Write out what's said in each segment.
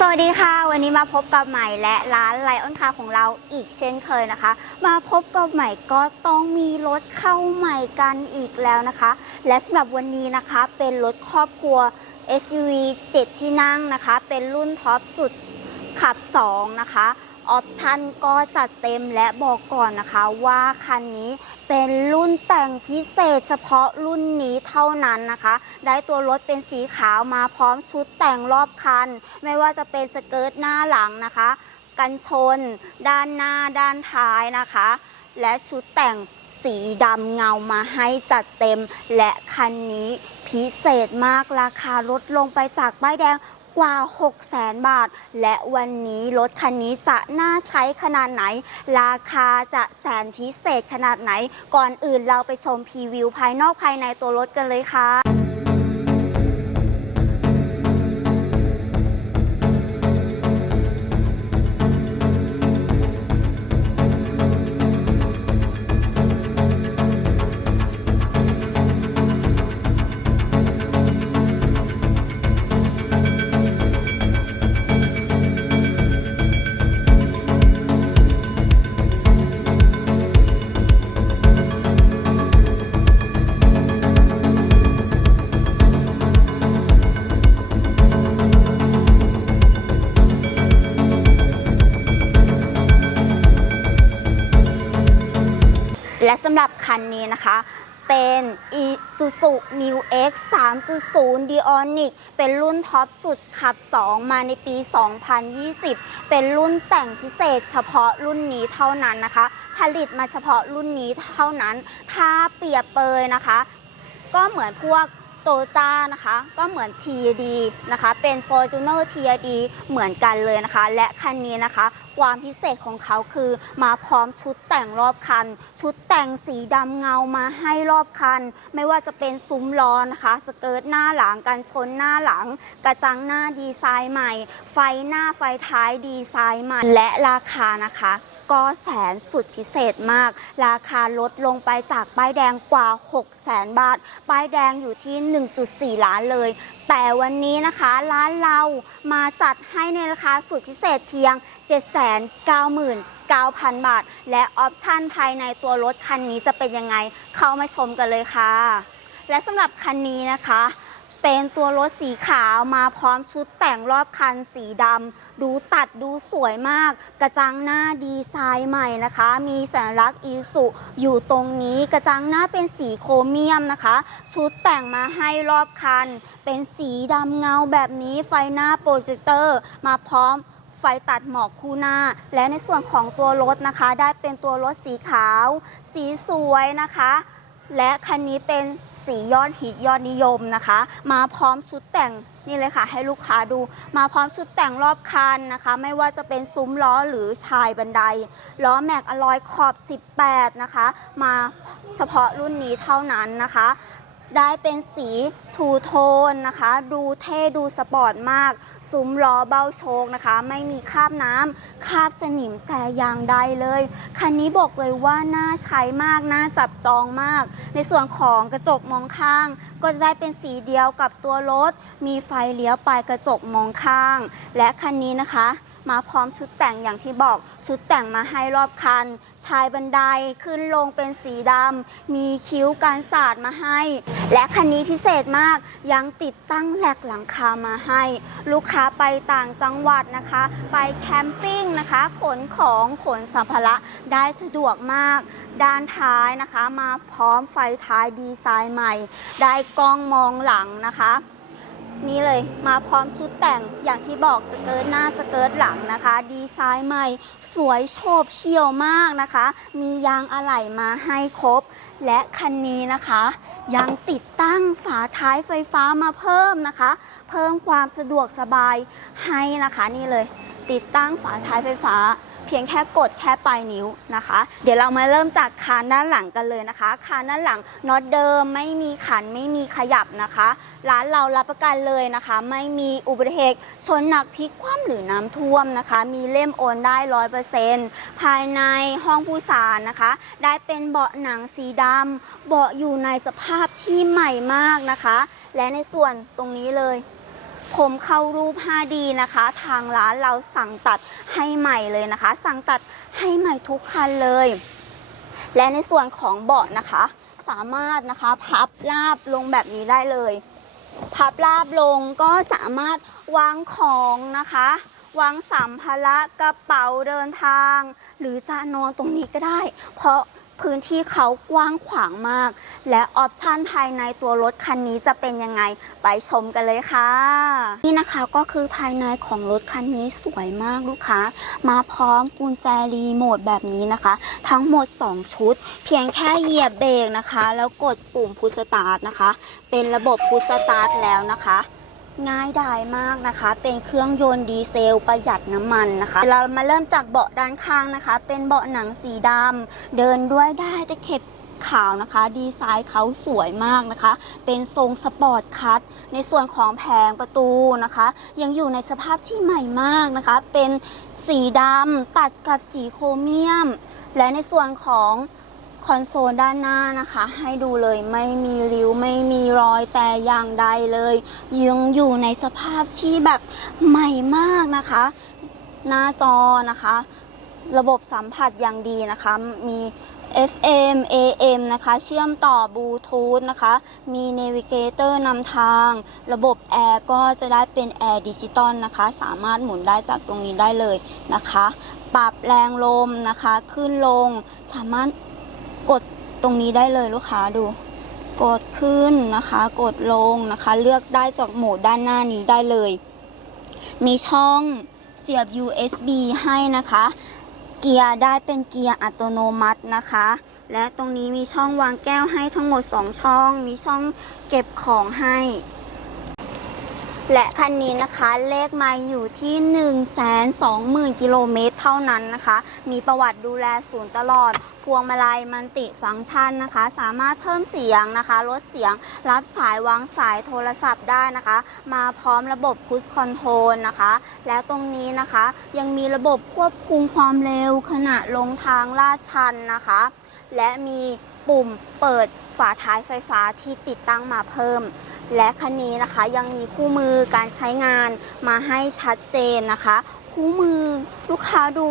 สวัสดีค่ะ วันนี้มาพบกับใหม่และร้านไลออนคาของเราอีกเช่นเคยนะคะ มาพบกับใหม่ก็ต้องมีรถเข้าใหม่กันอีกแล้วนะคะ และสำหรับวันนี้นะคะเป็นรถครอบครัว SUV 7 ที่นั่งนะคะ เป็นรุ่นท็อปสุดขับ 2 นะคะ ออปชันก็จัดเต็มและบอกก่อนนะคะว่าคันนี้เป็นรุ่นแต่งพิเศษเฉพาะรุ่นนี้เท่านั้นนะคะ ได้ตัวรถเป็นสีขาวมาพร้อมชุดแต่งรอบคัน ไม่ว่าจะเป็นสเกิร์ตหน้าหลังนะคะ กันชน ด้านหน้าด้านท้ายนะคะ และชุดแต่งสีดำเงามาให้จัดเต็ม และคันนี้พิเศษมากราคาลดลงไปจากป้ายแดง กว่า 6 0แสนบาท และวันนี้รถคันนี้จะน่าใช้ขนาดไหน ราคาจะแสนพิเศษขนาดไหน ก่อนอื่นเราไปชมพรีวิวภายนอกภายในตัวรถกันเลยค่ะ และสำหรับคันนี้นะคะ เป็น Isuzu New X 3.0 Dionic เป็นรุ่นท็อปสุดขับ 2 มาในปี 2020 เป็นรุ่นแต่งพิเศษเฉพาะรุ่นนี้เท่านั้นนะคะ ผลิตมาเฉพาะรุ่นนี้เท่านั้น ถ้าเปรียบเปยนะคะ ก็เหมือนพวกโตต้านะคะ ก็เหมือน TD นะคะ เป็น Fortuner TD เหมือนกันเลยนะคะ และคันนี้นะคะ ความพิเศษของเขาคือมาพร้อมชุดแต่งรอบคัน ชุดแต่งสีดำเงามาให้รอบคัน ไม่ว่าจะเป็นซุ้มล้อนะคะสเกิร์ตหน้าหลังกันชนหน้าหลัง กระจังหน้าดีไซน์ใหม่ ไฟหน้าไฟท้ายดีไซน์ใหม่ และราคานะคะ ก็แสนสุดพิเศษมาก ราคาลดลงไปจากป้ายแดงกว่า6แสนบาท ป้ายแดงอยู่ที่ 1.4 ล้านเลย แต่วันนี้นะคะร้านเรามาจัดให้ในราคาสุดพิเศษเพียง 799,000 บาท และออปชั่นภายในตัวรถคันนี้จะเป็นยังไง เข้ามาชมกันเลยค่ะ และสำหรับคันนี้นะคะ เป็นตัวรถสีขาวมาพร้อมชุดแต่งรอบคันสีดำดูตัดดูสวยมาก กระจังหน้าดีไซน์ใหม่นะคะ มีสัญลักษณ์อีสุอยู่ตรงนี้กระจังหน้าเป็นสีโครเมียมนะคะ ชุดแต่งมาให้รอบคัน เป็นสีดำเงาแบบนี้ไฟหน้าโปรเจคเตอร์ มาพร้อมไฟตัดหมอกคู่หน้า และในส่วนของตัวรถนะคะ ได้เป็นตัวรถสีขาว สีสวยนะคะ และคันนี้เป็นสียอดฮิตยอดนิยมนะคะ มาพร้อมชุดแต่งนี่เลยค่ะ ให้ลูกค้าดู มาพร้อมชุดแต่งรอบคันนะคะ ไม่ว่าจะเป็นซุ้มล้อหรือชายบันไดล้อแม็กอลอยขอบ 18 นะคะ มาเฉพาะรุ่นนี้เท่านั้นนะคะ ได้เป็นสีทูโทนนะคะ ดูเท่ดูสปอร์ตมาก ซุ้มล้อเบ้าโชคนะคะ ไม่มีคราบน้ำคราบสนิมแต่อย่างใดเลย คันนี้บอกเลยว่าน่าใช้มาก น่าจับจองมาก ในส่วนของกระจกมองข้าง ก็จะได้เป็นสีเดียวกับตัวรถ มีไฟเลี้ยวปลายกระจกมองข้าง และคันนี้นะคะ มาพร้อมชุดแต่งอย่างที่บอก ชุดแต่งมาให้รอบคัน ชายบันไดขึ้นลงเป็นสีดำ มีคิ้วการสาดมาให้ และคันนี้พิเศษมากยังติดตั้งแหลกหลังคามาให้ ลูกค้าไปต่างจังหวัดนะคะ ไปแคมปิ้งนะคะ ขนของขนสัมภาระได้สะดวกมาก ด้านท้ายนะคะ มาพร้อมไฟท้ายดีไซน์ใหม่ ได้กล้องมองหลังนะคะ นี่เลยมาพร้อมชุดแต่งอย่างที่บอกสเกิร์ตหน้าสเกิร์ตหลังนะคะ ดีไซน์ใหม่ สวยโฉบเฉี่ยวมากนะคะ มียางอะไหล่มาให้ครบ และคันนี้นะคะ ยังติดตั้งฝาท้ายไฟฟ้ามาเพิ่มนะคะ เพิ่มความสะดวกสบายให้นะคะนี่เลย ติดตั้งฝาท้ายไฟฟ้า เพียงแค่กดแค่ปลายนิ้วนะคะ เดี๋ยวเรามาเริ่มจากคานด้านหลังกันเลยนะคะ คานด้านหลังน็อตเดิมไม่มีขันไม่มีขยับนะคะ ร้านเรารับประกันเลยนะคะ ไม่มีอุบัติเหตุชนหนักพลิกคว่ำหรือน้ำท่วมนะคะ มีเล่มโอนได้ร้อยเปอร์เซ็นต์ภายในห้องผู้สารนะคะ ได้เป็นเบาะหนังสีดำเบาะอยู่ในสภาพที่ใหม่มากนะคะ และในส่วนตรงนี้เลย ผมเข้ารูป 5D นะคะ ทางร้านเราสั่งตัดให้ใหม่เลยนะคะ สั่งตัดให้ใหม่ทุกคันเลย และในส่วนของเบาะนะคะ สามารถนะคะพับราบลงแบบนี้ได้เลย พับราบลงก็สามารถวางของนะคะวางสัมภาระกระเป๋าเดินทาง หรือจะนอนตรงนี้ก็ได้ เพราะ พื้นที่เขากว้างขวางมาก และออปชันภายในตัวรถคันนี้จะเป็นยังไงไปชมกันเลยค่ะ นี่นะคะก็คือภายในของรถคันนี้สวยมากลูกค้า มาพร้อมกุญแจรีโมทแบบนี้นะคะ ทั้งหมด 2 ชุด เพียงแค่เหยียบเบรกนะคะ แล้วกดปุ่มพุชสตาร์ทนะคะ เป็นระบบพุชสตาร์ทแล้วนะคะ ง่ายดายมากนะคะ เป็นเครื่องยนต์ดีเซลประหยัดน้ำมันนะคะ เรามาเริ่มจากเบาะด้านข้างนะคะ เป็นเบาะหนังสีดำเดินด้วยได้ตะเข็บขาวนะคะ ดีไซน์เขาสวยมากนะคะ เป็นทรงสปอร์ตคัทในส่วนของแผงประตูนะคะ ยังอยู่ในสภาพที่ใหม่มากนะคะ เป็นสีดำตัดกับสีโครเมียม และในส่วนของ คอนโซลด้านหน้านะคะ ให้ดูเลยไม่มีริ้วไม่มีรอยแต่อย่างใดเลย ยังอยู่ในสภาพที่แบบใหม่มากนะคะ หน้าจอนะคะ ระบบสัมผัสอย่างดีนะคะ มี FM AM นะคะ เชื่อมต่อบลูทูธนะคะ มีเนวิเกเตอร์นำทาง ระบบแอร์ก็จะได้เป็นแอร์ดิจิตอลนะคะ สามารถหมุนได้จากตรงนี้ได้เลยนะคะ ปรับแรงลมนะคะ ขึ้นลง สามารถ กดตรงนี้ได้เลยลูกค้าดู กดขึ้นนะคะ กดลงนะคะ เลือกได้จากโหมดด้านหน้านี้ได้เลย มีช่องเสียบ USB ให้นะคะ เกียร์ได้เป็นเกียร์อัตโนมัตินะคะ และตรงนี้มีช่องวางแก้วให้ทั้งหมด 2 ช่อง มีช่องเก็บของให้ และคันนี้นะคะเลขมาอยู่ที่ 1 2 0 0 0 0 กิโลเมตรเท่านั้นนะคะ มีประวัติดูแลศูนย์ตลอด พวงมาลัยมันติฟังก์ชันนะคะ สามารถเพิ่มเสียงนะคะลดเสียงรับสายวางสายโทรศัพท์ได้นะคะ มาพร้อมระบบพุชคอนโทรลนะคะ และตรงนี้นะคะยังมีระบบควบคุมความเร็วขณะลงทางลาดชันนะคะ และมีปุ่มเปิดฝาท้ายไฟฟ้าที่ติดตั้งมาเพิ่ม และคันนี้นะคะยังมีคู่มือการใช้งานมาให้ชัดเจนนะคะ คู่มือลูกค้าดู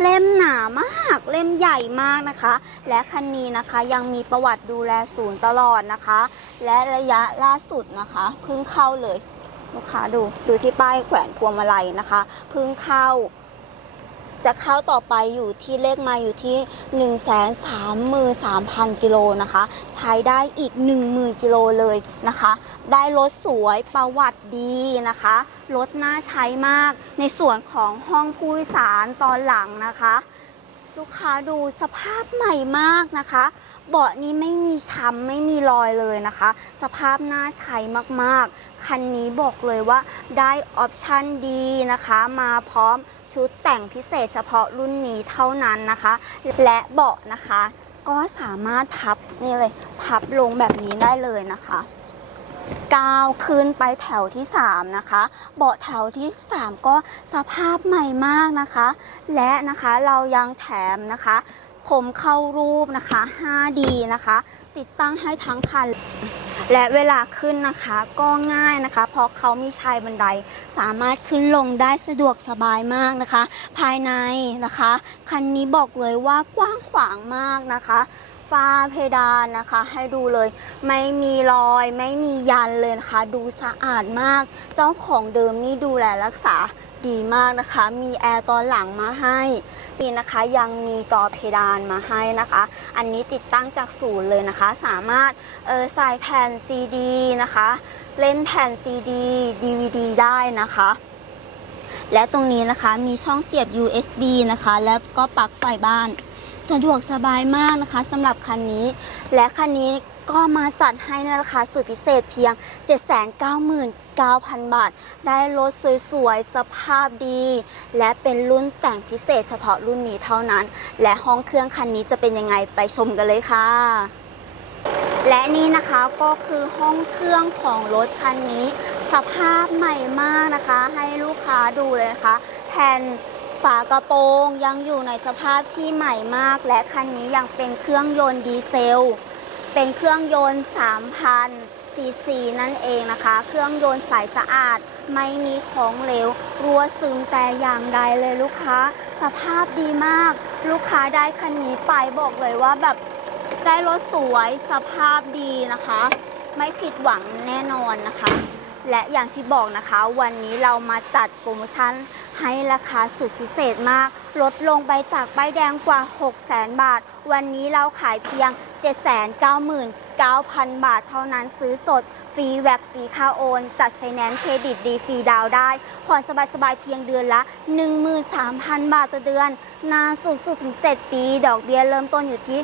เล่มหนามากเล่มใหญ่มากนะคะ และคันนี้นะคะยังมีประวัติดูแลศูนย์ตลอดนะคะ และระยะล่าสุดนะคะเพิ่งเข้าเลยลูกค้าดูดูที่ป้ายแขวนพวงมาลัยนะคะเพิ่งเข้า จะเข้าต่อไปอยู่ที่เลขมาอยู่ที่ 1 3 3 3 0 0 กิโลนะคะ ใช้ได้อีก 10,000 กิโลเลยนะคะ ได้รถสวยประวัติดีนะคะรถน่าใช้มากในส่วนของห้องผู้โดยสารตอนหลังนะคะ ลูกค้าดูสภาพใหม่มากนะคะเบาะนี้ไม่มีช้ำไม่มีรอยเลยนะคะ สภาพน่าใช้มากๆ คันนี้บอกเลยว่าได้ออปชันดีนะคะ มาพร้อม ชุดแต่งพิเศษเฉพาะรุ่นนี้เท่านั้นนะคะ และเบาะนะคะ ก็สามารถพับนี่เลยพับลงแบบนี้ได้เลยนะคะก้าวขึ้นไปแถวที่ 3 นะคะ เบาะแถวที่ 3 ก็สภาพใหม่มากนะคะ และนะคะเรายังแถมนะคะ ผมเข้ารูปนะคะ 5D นะคะ ติดตั้งให้ทั้งคัน และเวลาขึ้นนะคะก็ง่ายนะคะ เพราะเขามีชายบันไดสามารถขึ้นลงได้สะดวกสบายมากนะคะ ภายในนะคะ คันนี้บอกเลยว่ากว้างขวางมากนะคะฝ้าเพดานนะคะ ให้ดูเลยไม่มีรอยไม่มียันเลยนะคะ ดูสะอาดมาก เจ้าของเดิมนี่ดูแลรักษา ดีมากนะคะ มีแอร์ตอนหลังมาให้นี่นะคะยังมีจอเพดานมาให้นะคะ อันนี้ติดตั้งจากศูนย์เลยนะคะ สามารถเออใส่แผ่นซีดีนะคะ เล่นแผ่นซีดี DVD ได้นะคะ และตรงนี้นะคะมีช่องเสียบ USB นะคะ แล้วก็ปลั๊กไฟบ้านสะดวกสบายมากนะคะสำหรับคันนี้ และคันนี้ก็มาจัดให้ในราคาสุดพิเศษเพียง 9,000 บาท ได้รถสวยๆ สภาพดี และเป็นรุ่นแต่งพิเศษเฉพาะรุ่นนี้เท่านั้น และห้องเครื่องคันนี้จะเป็นยังไงไปชมกันเลยค่ะและนี่นะคะก็คือห้องเครื่องของรถคันนี้ สภาพใหม่มากนะคะ ให้ลูกค้าดูเลยนะคะแผ่นฝากระโปรงยังอยู่ในสภาพที่ใหม่มาก และคันนี้ยังเป็นเครื่องยนต์ดีเซล เป็นเครื่องยนต์ซีซีนั่นเองนะคะ เครื่องยนต์ใสสะอาด ไม่มีของเหลว รัวซึมแต่อย่างใดเลยลูกค้า สภาพดีมาก ลูกค้าได้คันนี้ไปบอกเลยว่าแบบได้รถสวยสภาพดีนะคะ ไม่ผิดหวังแน่นอนนะคะ และอย่างที่บอกนะคะ วันนี้เรามาจัดโปรโมชั่นให้ราคาสุดพิเศษมาก ลดลงไปจากป้ายแดงกว่า 6 0 0 0 0 0 บาท วันนี้เราขายเพียง 799,000 บาทเท่านั้นซื้อสดฟรีแวกฟรีค่าโอน จัดไฟแนนซ์เครดิตดีฟรีดาวได้ผ่อนสบายๆเพียงเดือนละ 13,000 บาทต่อเดือน นานสูงสุดถึง 7 ปี ดอกเบี้ยเริ่มต้นอยู่ที่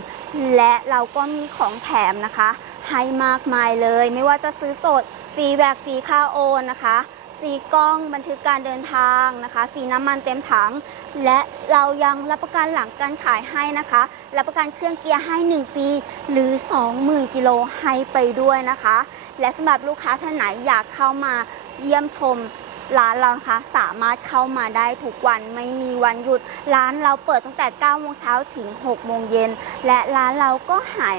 2.79%และเราก็มีของแถมนะคะ ให้มากมายเลย ไม่ว่าจะซื้อสดฟรีแวกฟรีค่าโอนนะคะ ฟรีกล้องบันทึกการเดินทางนะคะฟรีน้ำมันเต็มถัง และเรายังรับประกันหลังการขายให้นะคะ รับประกันเครื่องเกียร์ให้ 1 ปี หรือ 20,000กิโลให้ไปด้วยนะคะ และสำหรับลูกค้าท่านไหนอยากเข้ามาเยี่ยมชมร้านเรานะคะสามารถเข้ามาได้ทุกวันไม่มีวันหยุด ร้านเราเปิดตั้งแต่9โมงเช้าถึง6โมงเย็นและร้านเราก็หาย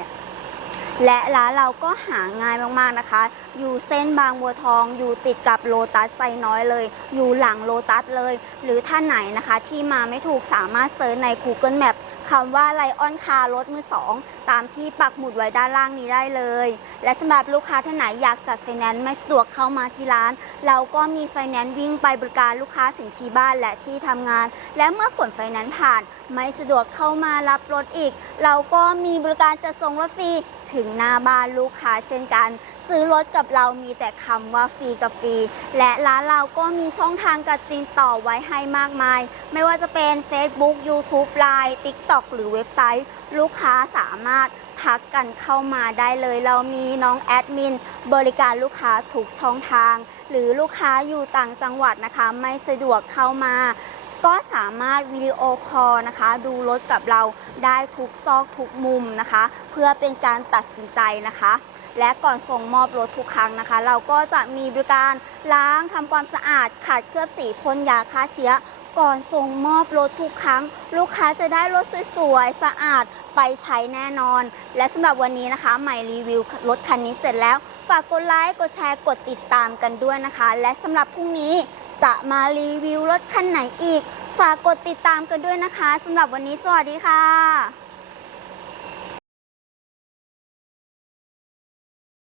และร้านเราก็หาง่ายมากๆนะคะ อยู่เส้นบางบัวทอง อยู่ติดกับโลตัสไซน้อยเลย อยู่หลังโลตัสเลย หรือท่านไหนนะคะที่มาไม่ถูกสามารถเซิร์ชใน Google Map คำว่าไลออนคารถมือสองตามที่ปักหมุดไว้ด้านล่างนี้ได้เลย และสำหรับลูกค้าท่านไหนอยากจัดไฟแนนซ์ไม่สะดวกเข้ามาที่ร้าน เราก็มีไฟแนนซ์วิ่งไปบริการลูกค้าถึงที่บ้านและที่ทำงาน และเมื่อผลไฟแนนซ์ผ่าน ไม่สะดวกเข้ามารับรถอีก เราก็มีบริการจัดส่งรถฟรีถึงหน้าบ้านลูกค้าเช่นกัน ซื้อรถกับเรามีแต่คำว่าฟรีกับฟรี และร้านเราก็มีช่องทางการติดต่อไว้ให้มากมาย ไม่ว่าจะเป็น Facebook YouTube Line TikTok หรือเว็บไซต์ ลูกค้าสามารถทักกันเข้ามาได้เลย เรามีน้องแอดมิน บริการลูกค้าทุกช่องทาง หรือลูกค้าอยู่ต่างจังหวัดนะคะ ไม่สะดวกเข้ามา ก็สามารถวิดีโอคอลนะคะ ดูรถกับเราได้ทุกซอกทุกมุมนะคะ เพื่อเป็นการตัดสินใจนะคะ และก่อนส่งมอบรถทุกครั้งนะคะ เราก็จะมีบริการล้างทำความสะอาดขัดเคลือบสีพ่นยาฆ่าเชื้อ ก่อนส่งมอบรถทุกครั้ง ลูกค้าจะได้รถสวยๆสะอาดไปใช้แน่นอน และสำหรับวันนี้นะคะใหม่รีวิวรถคันนี้เสร็จแล้ว ฝากกดไลค์กดแชร์กดติดตามกันด้วยนะคะ และสำหรับพรุ่งนี้จะมารีวิวรถคันไหนอีก ฝากกดติดตามกันด้วยนะคะสำหรับวันนี้สวัสดีค่ะ